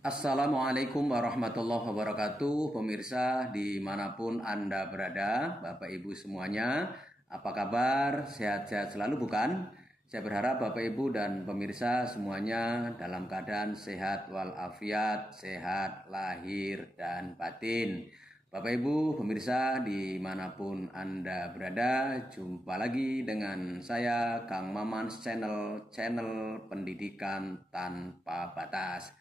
Assalamualaikum warahmatullahi wabarakatuh, pemirsa dimanapun Anda berada, Bapak Ibu semuanya, apa kabar? Sehat-sehat selalu bukan? Saya berharap Bapak Ibu dan pemirsa semuanya dalam keadaan sehat walafiat, sehat lahir dan batin. Bapak Ibu pemirsa dimanapun Anda berada, jumpa lagi dengan saya Kang Maman channel pendidikan tanpa batas.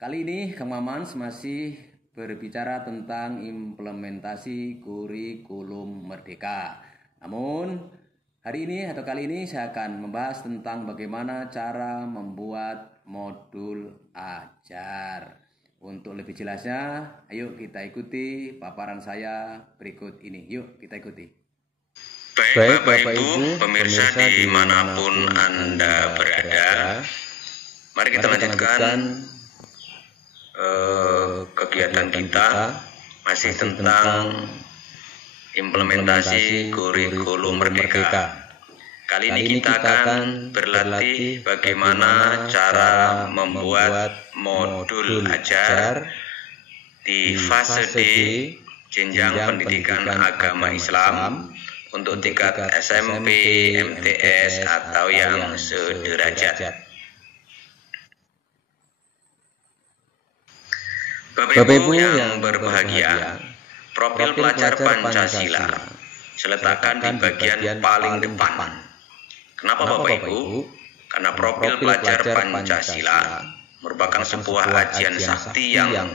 Kali ini Kang Mamans masih berbicara tentang implementasi kurikulum merdeka. Namun kali ini saya akan membahas tentang bagaimana cara membuat modul ajar. Untuk lebih jelasnya, ayo kita ikuti paparan saya berikut ini. Yuk kita ikuti. Baik Bapak Ibu, pemirsa dimanapun Anda berada, mari kita lanjutkan kegiatan kita masih tentang implementasi kurikulum merdeka. Kali ini kita akan berlatih bagaimana cara membuat modul ajar di fase D jenjang pendidikan agama Islam untuk tingkat SMP, MTS atau yang sederajat. Bapak Ibu yang berbahagia, profil pelajar Pancasila diletakkan di bagian paling depan. Kenapa Bapak Ibu? Karena profil pelajar Pancasila merupakan sebuah ajian sakti yang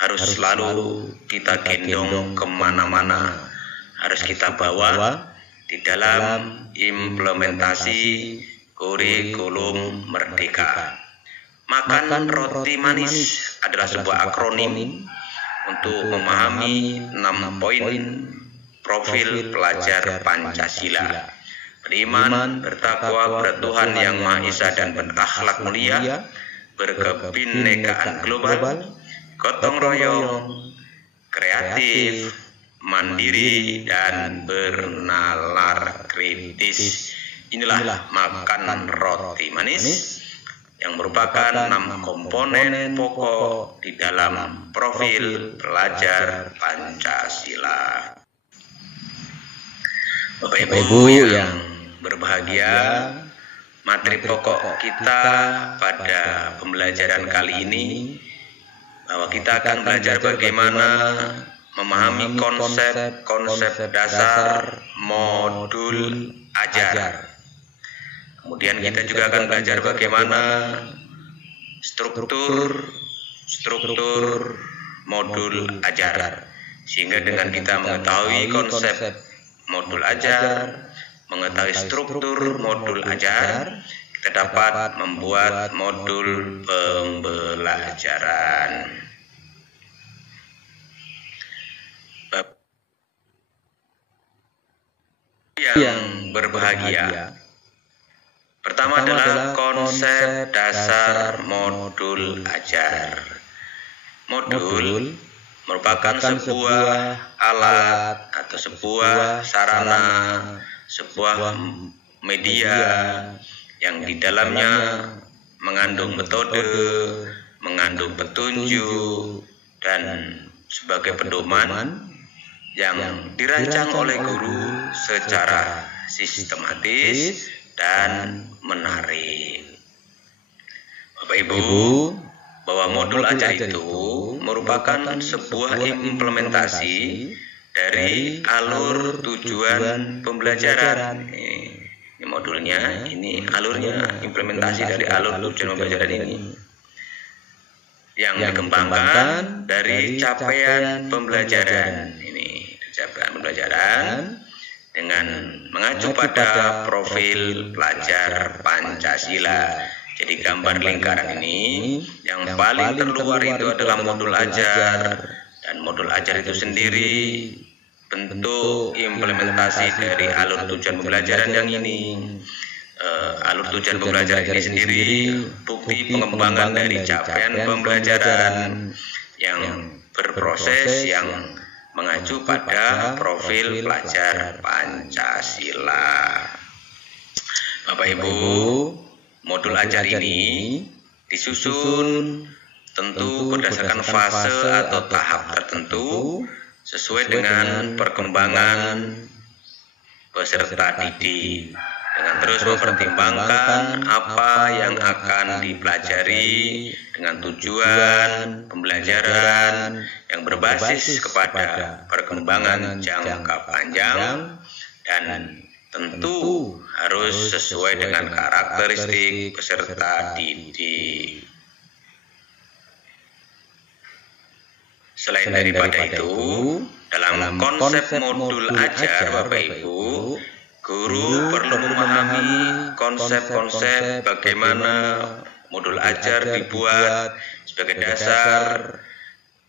harus selalu kita gendong kemana-mana, harus kita bawa di dalam implementasi kurikulum merdeka. Makan roti manis adalah sebuah akronim untuk memahami 6 poin profil pelajar Pancasila. Beriman, bertakwa kepada Tuhan Yang Maha Esa dan berakhlak mulia, berkebinekaan global, gotong royong, kreatif, mandiri, dan bernalar kritis. Inilah makan roti manis yang merupakan 6 komponen pokok di dalam profil pelajar Pancasila. Bapak Ibu yang berbahagia, materi pokok kita pada pembelajaran kali ini bahwa kita akan belajar bagaimana memahami konsep dasar modul ajar. Kemudian kita juga akan belajar bagaimana struktur modul ajar. Sehingga dengan kita mengetahui konsep modul ajar, mengetahui struktur modul ajar, kita dapat membuat modul pembelajaran. Yang berbahagia, pertama adalah konsep dasar modul ajar. Modul merupakan sebuah alat atau sebuah sarana, sebuah media yang di dalamnya mengandung metode, mengandung petunjuk, dan sebagai pedoman yang dirancang oleh guru secara sistematis dan menarik. Bapak Ibu, bahwa modul ajar itu merupakan sebuah implementasi dari alur tujuan pembelajaran. Ini modulnya, ini alurnya, implementasi dari alur tujuan pembelajaran ini yang dikembangkan dari capaian pembelajaran. Ini capaian pembelajaran dengan mengacu pada profil pelajar Pancasila. Jadi gambar lingkaran ini yang paling terluar itu adalah modul ajar, dan modul ajar itu sendiri bentuk implementasi dari alur tujuan pembelajaran yang ini. Alur tujuan pembelajaran ini sendiri bukti pengembangan dari capaian pembelajaran yang berproses, yang mengacu pada profil pelajar Pancasila. Bapak Ibu, modul ajar ini disusun tentu berdasarkan fase atau tahap tertentu sesuai dengan perkembangan peserta didik, dengan terus mempertimbangkan apa yang akan dipelajari dengan tujuan pembelajaran yang berbasis kepada perkembangan jangka panjang dan tentu harus sesuai dengan karakteristik peserta didik. Selain daripada itu, dalam konsep modul ajar Bapak Ibu, guru perlu memahami konsep-konsep bagaimana modul ajar dibuat sebagai dasar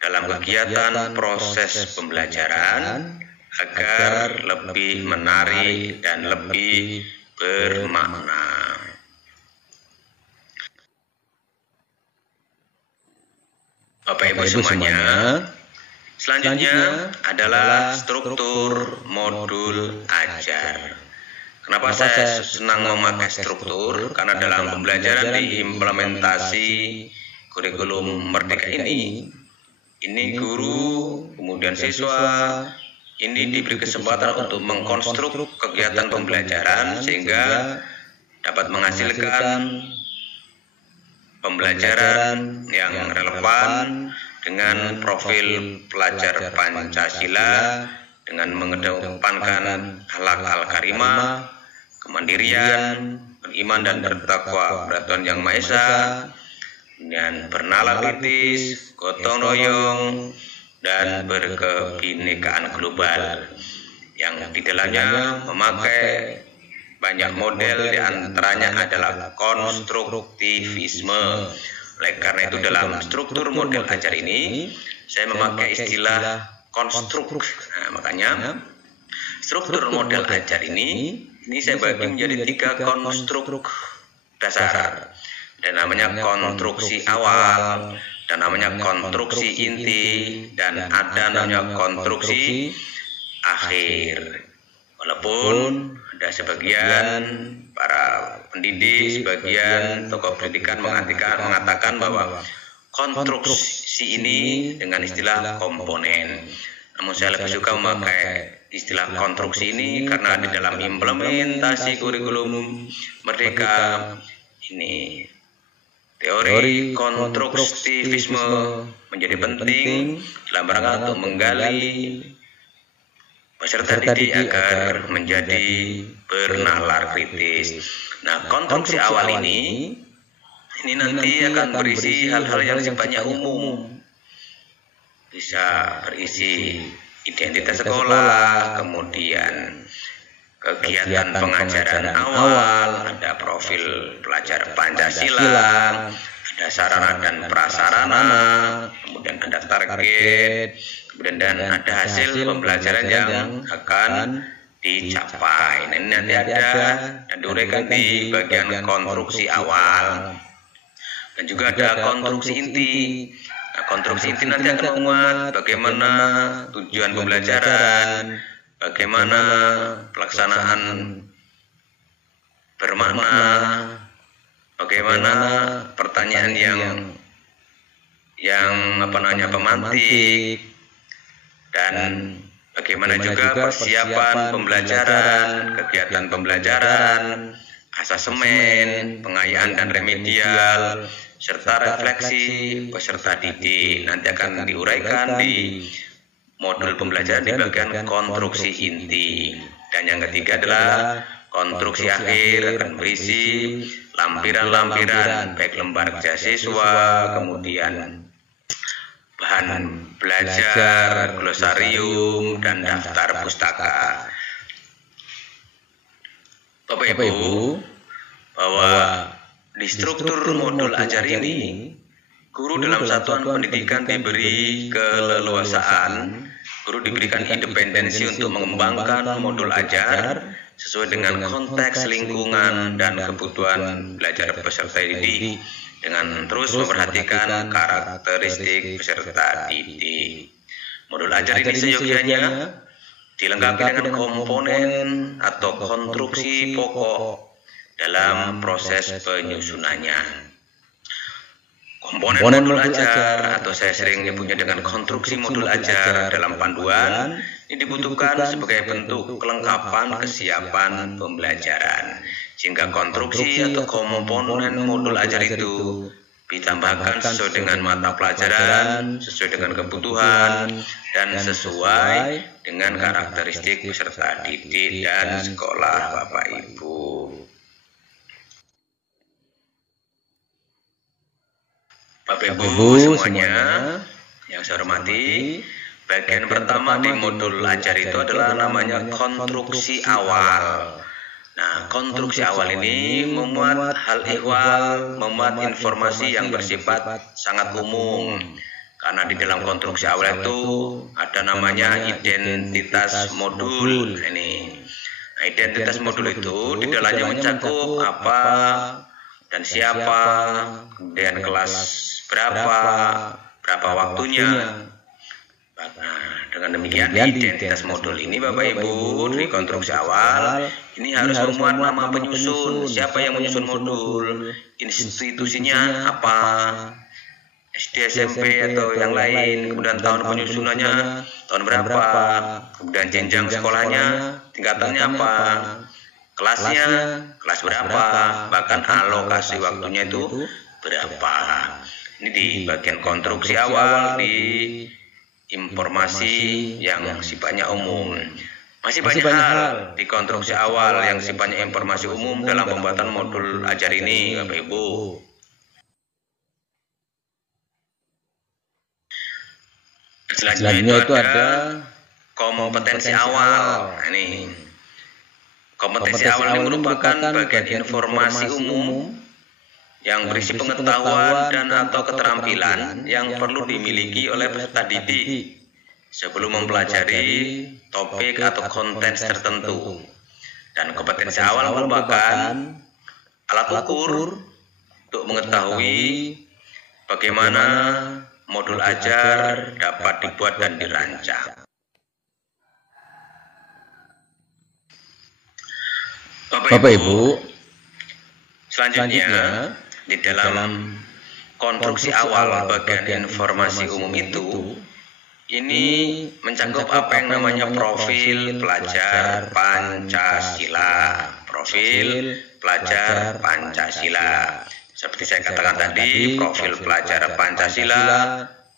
dalam kegiatan proses pembelajaran agar lebih menarik dan lebih bermakna. Bapak Ibu semuanya, selanjutnya adalah struktur modul ajar. Kenapa saya senang memakai struktur? Karena dalam pembelajaran di implementasi kurikulum Merdeka ini guru, kemudian siswa, ini diberi kesempatan untuk mengkonstruk kegiatan pembelajaran sehingga dapat menghasilkan pembelajaran yang relevan dengan profil pelajar Pancasila dengan mengedepankan akhlak karimah, kemandirian, beriman dan bertakwa kepada Tuhan Yang Maha Esa, dan bernalar kritis, gotong royong, dan berkebinekaan global yang di dalamnya memakai banyak model, diantaranya adalah konstruktivisme. Oleh karena itu dalam struktur model ajar ini saya memakai istilah konstruk. Nah, makanya struktur model ajar ini saya bagi menjadi 3 konstruk dasar. Dan namanya konstruksi awal, dan namanya konstruksi inti, dan ada namanya konstruksi akhir. Walaupun ada sebagian para pendidik, sebagian tokoh pendidikan mengatakan bahwa konstruksi ini dengan istilah komponen. Namun saya lebih suka memakai istilah konstruksi ini karena di dalam implementasi kurikulum Merdeka ini teori konstruktivisme menjadi penting dalam rangka untuk menggali peserta didik agar menjadi bernalar kritis. Nah, konstruksi awal ini nanti akan berisi hal-hal yang sifatnya umum. Bisa berisi identitas sekolah, kemudian kegiatan pengajaran awal, ada profil pelajar Pancasila, ada sarana dan prasarana, kemudian ada target, kemudian dan ada hasil pembelajaran yang akan dicapai. Nah, ini nanti ada dan diuraikan di bagian konstruksi awal. Dan juga ada konstruksi inti. Nah, konstruksi inti nanti akan memuat bagaimana tujuan pembelajaran, bagaimana pelaksanaan bermakna, bagaimana pertanyaan yang pemantik, dan bagaimana juga persiapan pembelajaran, kegiatan pembelajaran, asesmen, pengayaan dan remedial, serta refleksi peserta didik. Nanti akan diuraikan di modul pembelajaran di bagian konstruksi inti. Dan yang ketiga adalah konstruksi akhir, akan berisi lampiran-lampiran, baik lembar kerja siswa, kemudian bahan belajar, glosarium, dan daftar pustaka. Bapak Ibu, bahwa di struktur modul ajar ini, guru dalam satuan pendidikan diberi keleluasaan, guru diberikan independensi untuk mengembangkan modul ajar sesuai dengan konteks lingkungan dan kebutuhan belajar peserta didik, dengan terus memperhatikan karakteristik peserta didik. Modul ajar ini seyogianya dilengkapi dengan komponen atau konstruksi pokok dalam proses penyusunannya. komponen modul ajar, atau saya sering menyebutnya dengan konstruksi modul ajar dalam panduan, ini dibutuhkan sebagai bentuk kelengkapan kesiapan pembelajaran. Sehingga konstruksi atau komponen modul ajar itu ditambahkan sesuai dengan mata pelajaran, sesuai dengan kebutuhan, dan sesuai dengan karakteristik peserta didik dan sekolah Bapak Ibu. Bapak Ibu semuanya yang saya hormati, bagian pertama di modul ajar itu adalah namanya konstruksi awal. Nah, konstruksi awal ini memuat hal ihwal, memuat informasi yang bersifat sangat umum. Karena di dalam konstruksi awal itu ada namanya identitas modul. Ini, nah, identitas modul itu di dalamnya mencakup apa dan siapa, kemudian kelas berapa waktunya. Nah, dengan demikian identitas modul ini Bapak Ibu di konstruksi awal ini harus memuat nama penyusun, siapa yang menyusun modul, institusinya apa, SD, SMP atau yang lain, kemudian tahun penyusunannya tahun berapa, kemudian jenjang sekolahnya tingkatannya apa, kelasnya kelas berapa, bahkan alokasi waktunya itu berapa. Ini di bagian konstruksi awal di informasi yang sifatnya umum. Masih banyak hal di konstruksi awal yang sifatnya informasi umum dalam pembuatan modul ajar ini Bapak Ibu. Selanjutnya itu ada kompetensi awal. Nah, ini kompetensi awal ini merupakan bagian informasi umum yang berisi pengetahuan dan atau keterampilan yang perlu dimiliki oleh peserta didik sebelum mempelajari topik atau konten tertentu. Dan kompetensi awal merupakan alat ukur untuk mengetahui bagaimana modul ajar dapat dibuat dan dirancang. Bapak Ibu, selanjutnya di dalam konstruksi awal bagian informasi umum itu ini mencakup apa yang namanya profil pelajar Pancasila. Profil pelajar Pancasila. Seperti saya katakan tadi, profil pelajar Pancasila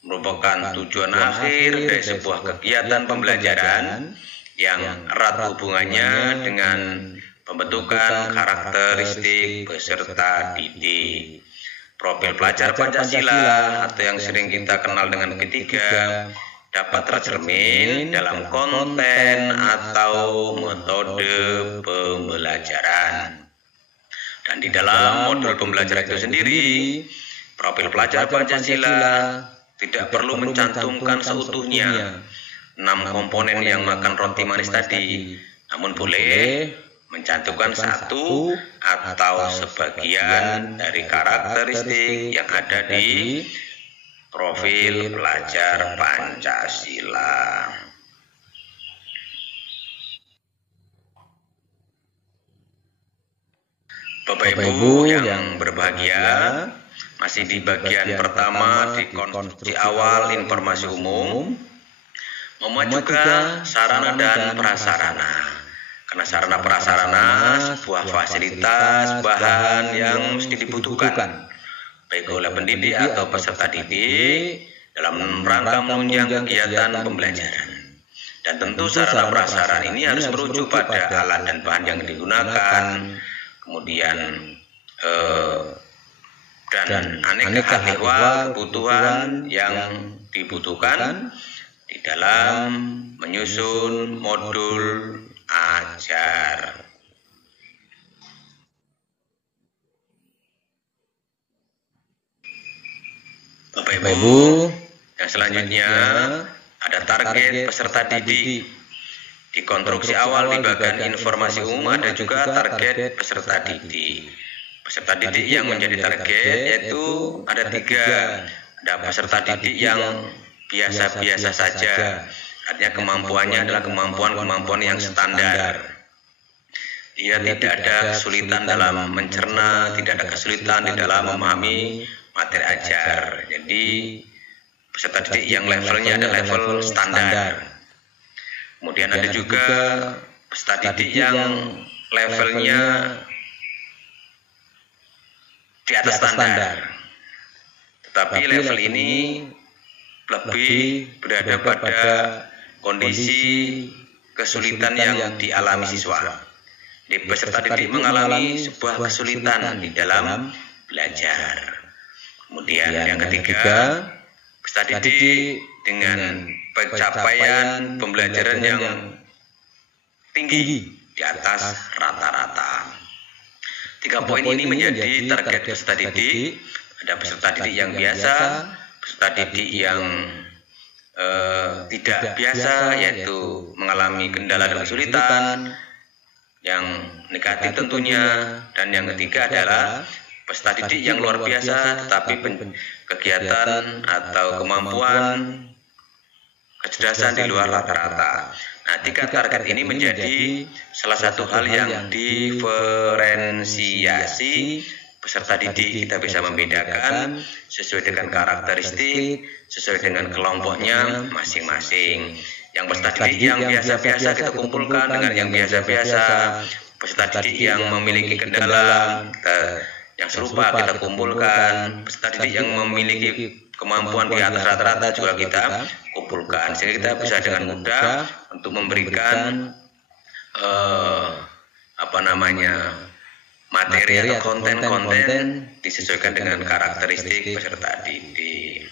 merupakan tujuan akhir dari sebuah kegiatan pembelajaran yang erat hubungannya dengan pembentukan karakteristik peserta didik. Profil pelajar Pancasila atau yang sering kita kenal dengan P3 dapat tercermin dalam konten atau metode pembelajaran. Dan di dalam modul pembelajaran itu sendiri, profil pelajar Pancasila tidak perlu mencantumkan seutuhnya 6 komponen yang makan roti manis tadi, namun boleh mencantumkan satu atau sebagian dari karakteristik yang ada di profil pelajar Pancasila. Bapak Ibu yang berbahagia, masih di bagian pertama di konstruksi awal informasi umum, memuat juga sarana dan prasarana. Karena sarana prasarana sebuah fasilitas bahan yang mesti dibutuhkan baik oleh pendidik atau peserta didik dalam rangka menunjang kegiatan pembelajaran. Dan tentu sarana prasarana ini harus merujuk pada alat dan bahan yang digunakan, kemudian dan aneka ihwal kebutuhan yang dibutuhkan di dalam menyusun modul ajar. Bapak Ibu, yang selanjutnya ada target peserta didik. Di konstruksi awal di bagian informasi umum ada juga target peserta didik. Peserta didik yang menjadi target yaitu ada 3. Ada peserta didik yang biasa-biasa saja. Artinya kemampuannya adalah kemampuan yang standar. Dia tidak ada kesulitan dalam mencerna, tidak ada kesulitan di dalam memahami materi ajar. Jadi peserta didik yang levelnya ada level standar. Kemudian ada juga peserta didik yang levelnya di atas standar. Tetapi level ini lebih berada pada kondisi kesulitan yang dialami siswa. Di peserta didik mengalami sebuah kesulitan di dalam belajar. Kemudian yang ketiga, peserta didik dengan pencapaian pembelajaran yang tinggi di atas rata-rata. 3 poin ini menjadi target peserta didik. Ada peserta didik yang biasa, peserta didik yang tidak biasa, yaitu mengalami kendala dan kesulitan, yang negatif tentunya, dan yang ketiga adalah peserta didik yang luar biasa tetapi kegiatan atau kemampuan kecerdasan di luar rata-rata. Nah, 3 target ini menjadi salah satu hal yang diferensiasi peserta didik. Kita bisa membedakan sesuai dengan karakteristik, sesuai dengan kelompoknya masing-masing. Yang peserta didik yang biasa-biasa kita kumpulkan dengan yang biasa-biasa. Peserta didik yang memiliki kendala yang serupa kita kumpulkan. Peserta didik yang memiliki kemampuan di atas rata-rata juga kita kumpulkan. Sehingga kita bisa dengan mudah untuk memberikan materi atau konten-konten disesuaikan dengan karakteristik peserta didik.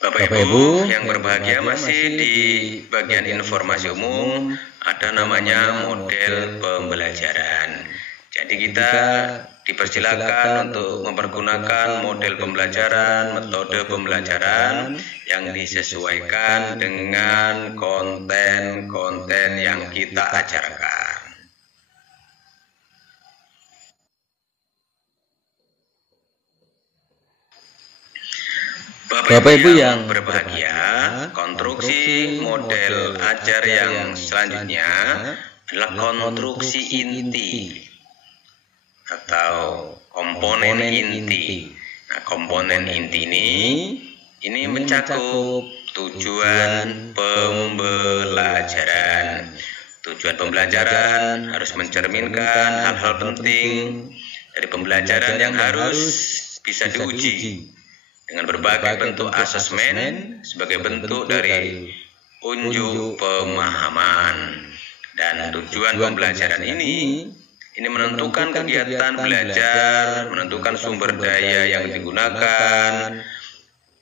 Bapak Ibu yang berbahagia, masih di bagian informasi umum ada namanya model pembelajaran. Jadi kita dipersilakan untuk mempergunakan model pembelajaran, metode pembelajaran yang disesuaikan dengan konten-konten yang kita ajarkan. Bapak Ibu yang berbahagia, konstruksi model ajar yang selanjutnya adalah konstruksi inti atau komponen inti. Nah, komponen inti ini mencakup tujuan pembelajaran. Tujuan pembelajaran harus mencerminkan hal-hal penting dari pembelajaran yang harus bisa diuji dengan berbagai bentuk asesmen sebagai bentuk dari unjuk pemahaman. Dan tujuan pembelajaran ini menentukan kegiatan belajar, menentukan sumber daya yang digunakan,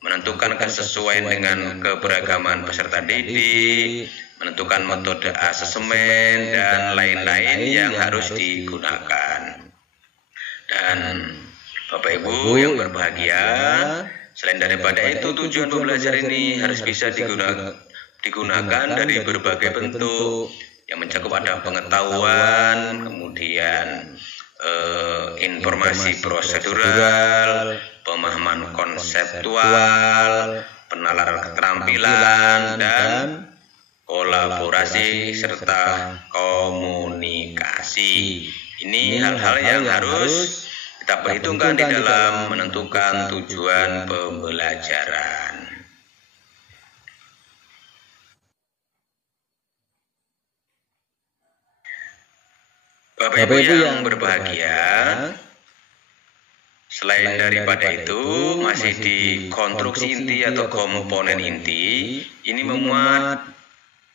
menentukan kesesuaian dengan keberagaman peserta didik, menentukan metode asesmen, dan lain-lain yang harus digunakan. Dan Bapak Ibu yang berbahagia, selain daripada itu, tujuan pembelajaran ini harus bisa digunakan dari berbagai bentuk yang mencakup ada pengetahuan, kemudian informasi prosedural, pemahaman konseptual, penalaran keterampilan, dan kolaborasi serta komunikasi. Ini hal-hal yang harus kita perhitungkan di dalam menentukan tujuan pembelajaran. Bapak Ibu yang berbahagia, selain daripada itu, masih di konstruksi inti atau komponen inti, ini memuat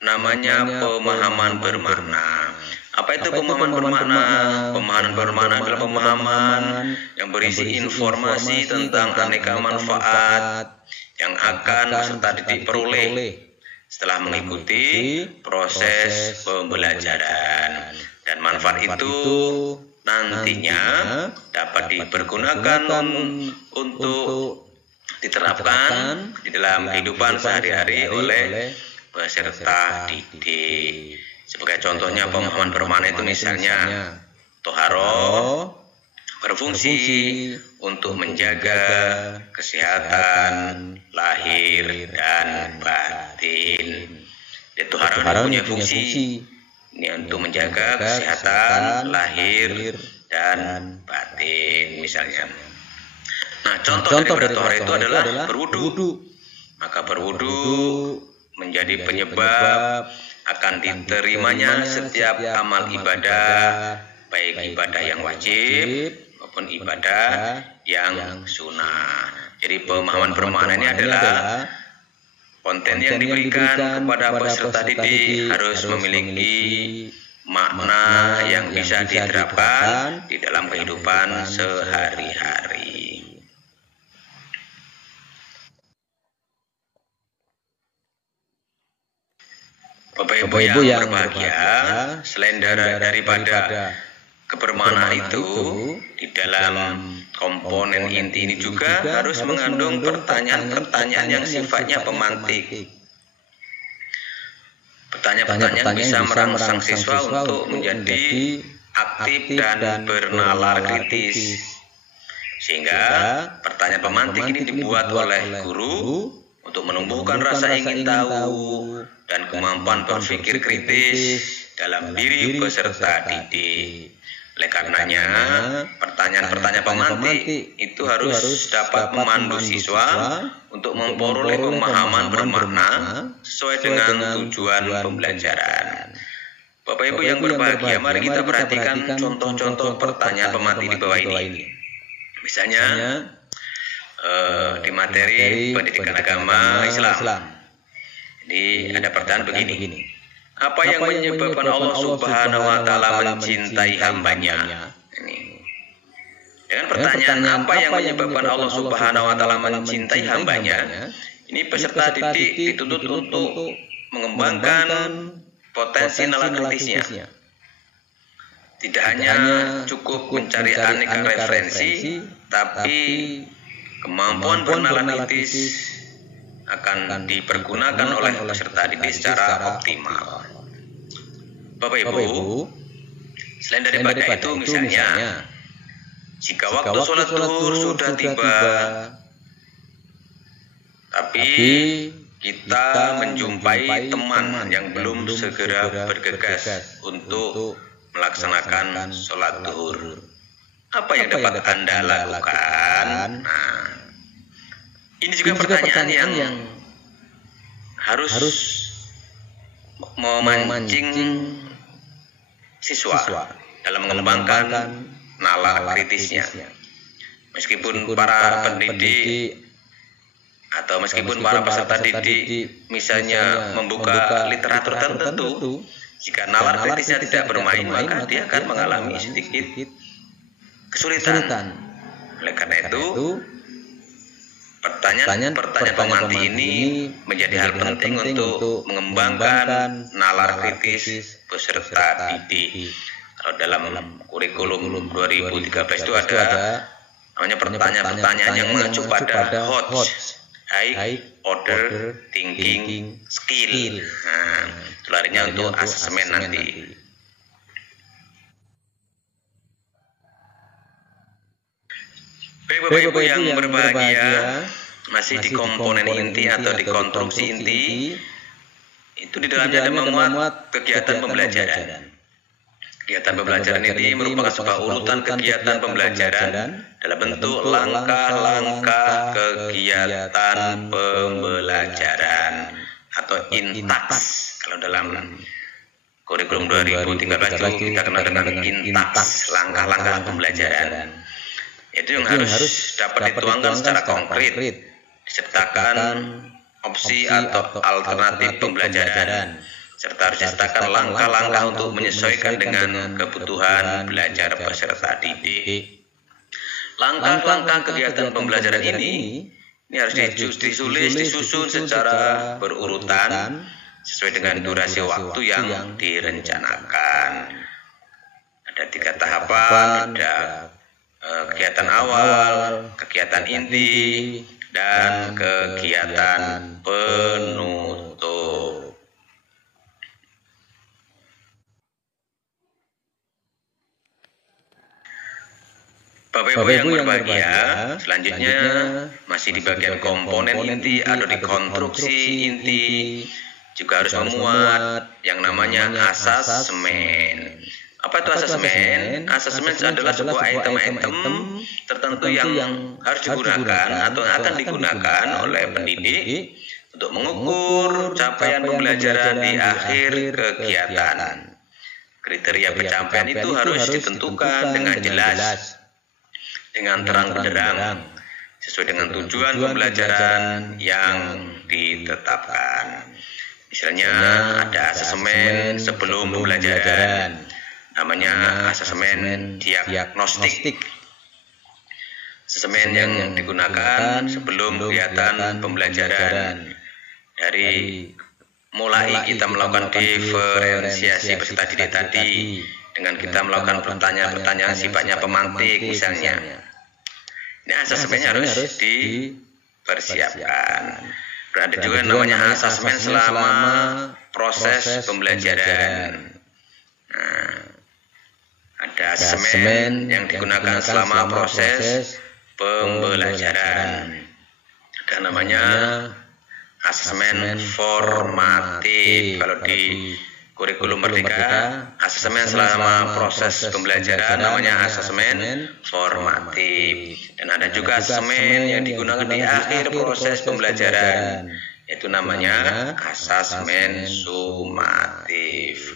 namanya pemahaman bermakna. Apa itu pemahaman bermakna? Pemahaman bermakna adalah pemahaman yang berisi informasi tentang aneka manfaat yang akan peserta didik peroleh setelah mengikuti proses pembelajaran. Dan manfaat itu nantinya dapat dipergunakan untuk diterapkan di dalam kehidupan sehari-hari oleh peserta didik. Sebagai contohnya pemahaman bermakna itu misalnya toharo berfungsi untuk menjaga kesehatan lahir dan batin. Toharo punya fungsi Ini untuk menjaga kesehatan lahir dan batin misalnya. Nah, contoh dari ibadah itu adalah berwudu. Maka berwudu menjadi penyebab akan diterimanya setiap amal ibadah, baik ibadah yang wajib maupun ibadah yang sunnah. Jadi pemahaman ini adalah konten yang diberikan kepada peserta didik harus memiliki makna yang bisa diterapkan di dalam kehidupan sehari-hari. Bapak Ibu yang berbahagia, selain daripada kebermanaan itu, di dalam komponen inti ini juga harus mengandung pertanyaan-pertanyaan yang sifatnya pemantik. Pertanyaan-pertanyaan yang bisa merangsang siswa untuk menjadi aktif dan bernalar kritis. Sehingga pertanyaan pemantik ini dibuat oleh guru untuk menumbuhkan rasa ingin tahu dan kemampuan berpikir kritis dalam diri peserta didik. Oleh karenanya, pertanyaan-pertanyaan pemantik itu harus dapat memandu siswa untuk memperoleh pemahaman bermakna sesuai dengan tujuan pembelajaran. Bapak Ibu yang berbahagia, mari kita perhatikan contoh-contoh pertanyaan pemantik di bawah ini. Misalnya, di materi pendidikan agama Islam. Jadi ada pertanyaan begini. Apa yang menyebabkan Allah Subhanahu wa taala mencintai hambanya? Ini. Dengan pertanyaan apa yang menyebabkan Allah Subhanahu wa taala mencintai hambanya? Ini peserta didik dituntut untuk mengembangkan potensi nalar kritisnya. Tidak hanya cukup mencari aneka referensi, tapi kemampuan bernalar kritis akan dipergunakan oleh peserta didik secara optimal. Bapak Ibu, selain daripada itu misalnya, jika waktu sholat zuhur sudah tiba, tapi kita menjumpai teman yang belum segera bergegas untuk melaksanakan sholat zuhur, apa yang dapat Anda lakukan? Nah, ini juga pertanyaan yang harus memancing siswa dalam mengembangkan nalar kritisnya. Meskipun para pendidik atau meskipun para peserta didik misalnya membuka literatur tertentu, jika nalar kritisnya tidak bermain, maka dia akan mengalami sedikit kesulitan. Oleh karena itu, pertanyaan pemantik ini menjadi hal penting untuk mengembangkan nalar kritis peserta didik. Kalau dalam kurikulum 2013 itu ada namanya pertanyaan-pertanyaan yang mengacu pada HOTS, High Order Thinking Skill. Nah, itu larinya untuk asesmen nanti. Bapak Ibu yang berbahagia, masih di komponen inti atau di konstruksi inti, itu di dalamnya ada memuat kegiatan pembelajaran. Kegiatan pembelajaran ini merupakan sebuah urutan kegiatan pembelajaran dalam bentuk langkah-langkah kegiatan pembelajaran atau intaks. Kalau dalam kurikulum 2013 itu kita kenal dengan intaks, langkah-langkah pembelajaran. Itu yang harus dapat dituangkan secara konkret, disertakan opsi atau alternatif pembelajaran, serta harus disertakan langkah-langkah untuk menyesuaikan dengan kebutuhan belajar peserta didik. Langkah-langkah kegiatan pembelajaran ini harus disusun secara berurutan sesuai dengan durasi waktu yang direncanakan. Ada 3 tahapan, ada kegiatan awal, kegiatan inti, dan kegiatan penutup. Bapak Ibu yang berbahagia, selanjutnya masih di bagian komponen inti atau di konstruksi inti. juga harus memuat yang namanya asesmen. Apa itu asesmen? Asesmen adalah sebuah item-item tertentu yang harus digunakan atau akan digunakan oleh pendidik untuk mengukur capaian pembelajaran di akhir kegiatan. Kriteria pencapaian itu harus ditentukan dengan jelas, dengan terang benderang, sesuai dengan tujuan pembelajaran yang ditetapkan. Misalnya ada asesmen sebelum pembelajaran, namanya asesmen diagnostik. Asesmen yang digunakan sebelum kegiatan pembelajaran, dari mulai kita melakukan diferensiasi peserta didik tadi dengan kita melakukan pertanyaan-pertanyaan sifatnya pemantik misalnya. Ini asesmennya harus dipersiapkan. Ada juga namanya asesmen selama proses pembelajaran. Nah, ada asesmen yang digunakan selama proses pembelajaran. Ada namanya asesmen formatif. Kalau di kurikulum Merdeka, asesmen selama proses pembelajaran namanya asesmen formatif. Dan ada juga asesmen yang digunakan di akhir proses pembelajaran, yaitu namanya asesmen sumatif.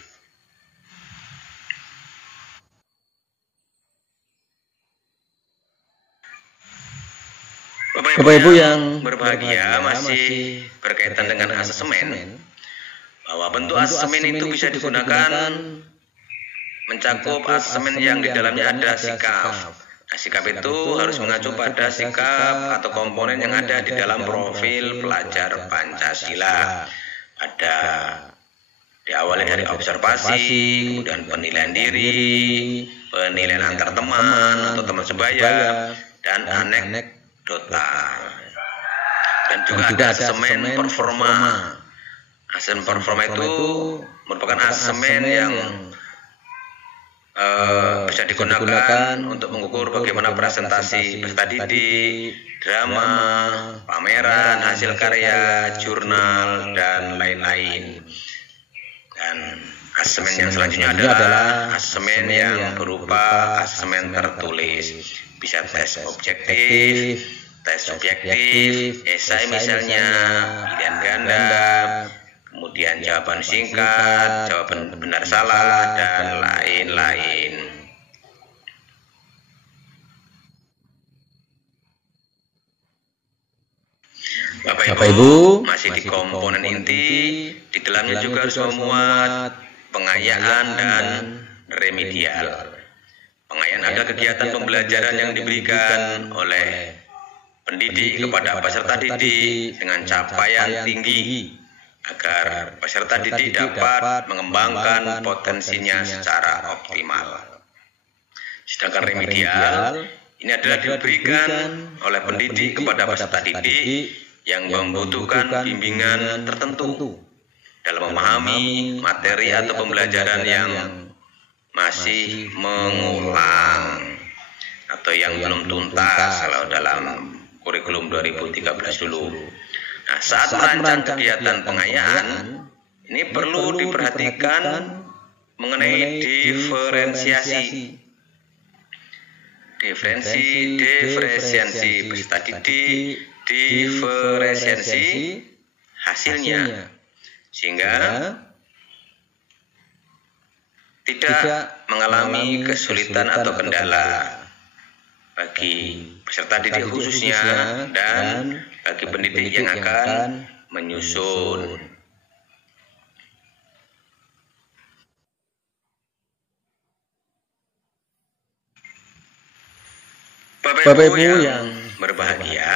Bapak Ibu yang berbahagia, masih berkaitan dengan asesmen, bahwa bentuk asesmen itu bisa digunakan mencakup asesmen yang di dalamnya ada sikap. Nah, sikap itu harus mengacu pada sikap atau komponen yang ada di dalam profil pelajar Pancasila. Ada diawali dari observasi, kemudian penilaian diri, penilaian antar teman atau teman sebaya, dan anekdota. Dan juga ada asesmen performa. Asesmen performa itu merupakan asesmen yang bisa digunakan untuk mengukur bagaimana presentasi peserta didik, drama, pameran, hasil karya, jurnal, dan lain-lain. Dan asesmen yang selanjutnya adalah asesmen yang berupa asesmen tertulis. Bisa tes objektif, tes subjektif, esai misalnya, pilihan ganda, kemudian jawaban singkat, jawaban benar salah, dan lain-lain. Bapak Ibu, masih di komponen inti, di dalamnya juga harus memuat pengayaan dan remedial. Pengayaan adalah kegiatan pembelajaran yang diberikan oleh pendidik kepada peserta didik dengan capaian tinggi, agar peserta didik dapat mengembangkan potensinya secara optimal. Sedangkan remedial ini adalah diberikan oleh pendidik kepada peserta didik yang membutuhkan bimbingan tertentu dalam memahami materi atau pembelajaran yang masih mengulang atau yang belum tuntas kalau dalam kurikulum 2013 dulu. Nah, saat merancang kegiatan pengayaan, ini perlu diperhatikan mengenai diferensiasi peserta didik, diferensiasi hasilnya, sehingga tidak mengalami kesulitan atau kendala bagi peserta didik khususnya dan bagi pendidik yang akan menyusun. Bapak Ibu yang berbahagia,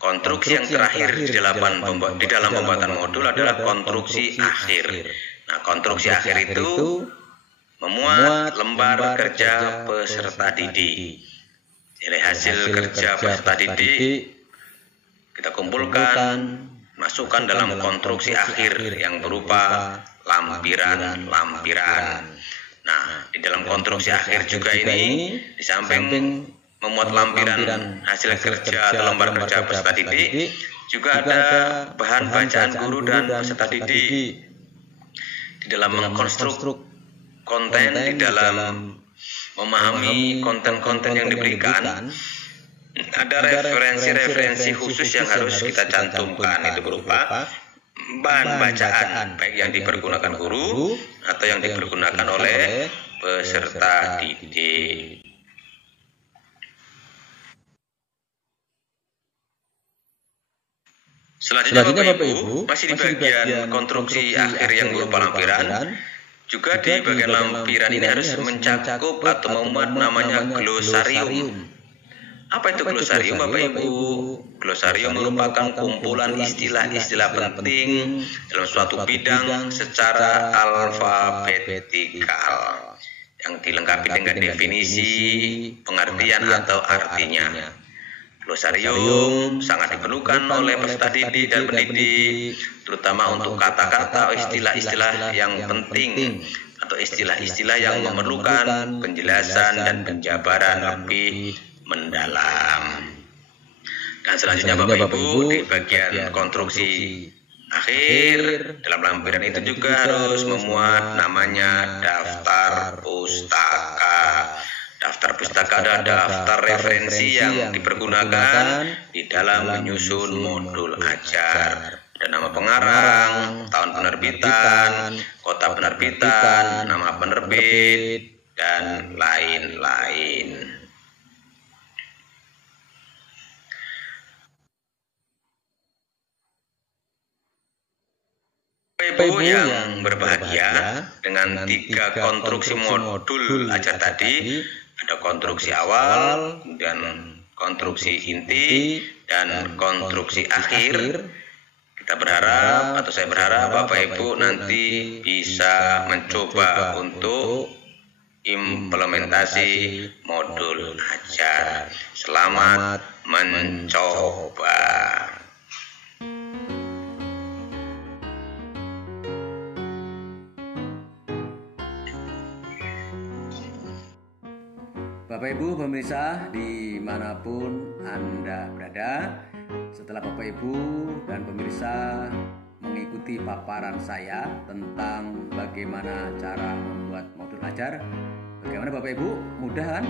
konstruksi yang terakhir di dalam pembuatan modul adalah konstruksi akhir. Nah, konstruksi akhir itu memuat lembar kerja peserta didik. Nilai hasil kerja peserta didik kita kumpulkan, masukkan dalam konstruksi akhir yang berupa lampiran-lampiran. Nah, di dalam konstruksi akhir juga ini, di samping memuat lampiran hasil kerja atau lembar kerja peserta didik, Juga ada bahan bacaan guru dan peserta didik di dalam mengkonstruk konten, di dalam memahami konten-konten yang diberikan. Ada referensi-referensi khusus yang harus kita cantumkan, itu berupa bahan bacaan, baik yang dipergunakan guru atau yang dipergunakan oleh peserta didik. Selanjutnya Bapak Ibu, masih di bagian konstruksi akhir yang berupa lampiran. Juga di bagian lampiran ini harus mencakup atau memuat namanya glosarium. Apa itu glosarium Bapak Ibu? Glosarium merupakan kumpulan istilah-istilah penting dalam suatu bidang secara alfabetikal yang dilengkapi dengan definisi, pengertian atau artinya. Glosarium sangat diperlukan oleh peserta didik dan pendidik, terutama untuk kata-kata atau istilah-istilah yang penting atau istilah-istilah yang memerlukan penjelasan dan penjabaran lebih mendalam. Dan selanjutnya Bapak Ibu, di bagian konstruksi akhir dalam lampiran itu juga harus memuat namanya daftar pustaka. Daftar pustaka adalah daftar referensi yang dipergunakan di dalam menyusun modul ajar. Ada nama pengarang, tahun penerbitan, kota penerbitan, nama penerbit, dan lain-lain. Ibu yang berbahagia, dengan 3 konstruksi modul ajar tadi, ada konstruksi awal, dan konstruksi inti, dan konstruksi akhir. Kita berharap, atau saya berharap Bapak Ibu nanti bisa mencoba untuk implementasi modul ajar. Selamat mencoba. Bapak Ibu pemirsa dimanapun Anda berada, setelah Bapak Ibu dan pemirsa mengikuti paparan saya tentang bagaimana cara membuat modul ajar, bagaimana Bapak Ibu? Mudah kan?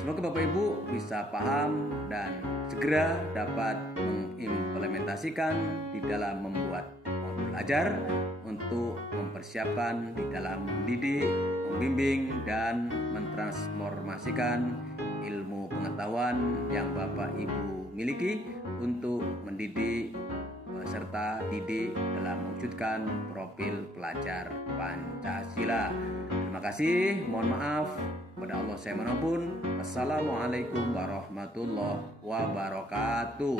Semoga Bapak Ibu bisa paham dan segera dapat mengimplementasikan di dalam membuat modul ajar untuk mempersiapkan di dalam mendidik, membimbing, dan mentransformasikan ilmu pengetahuan yang Bapak Ibu miliki untuk mendidik peserta didik dalam mewujudkan profil pelajar Pancasila. Terima kasih, mohon maaf kepada Allah saya mohon ampun. Assalamualaikum warahmatullahi wabarakatuh.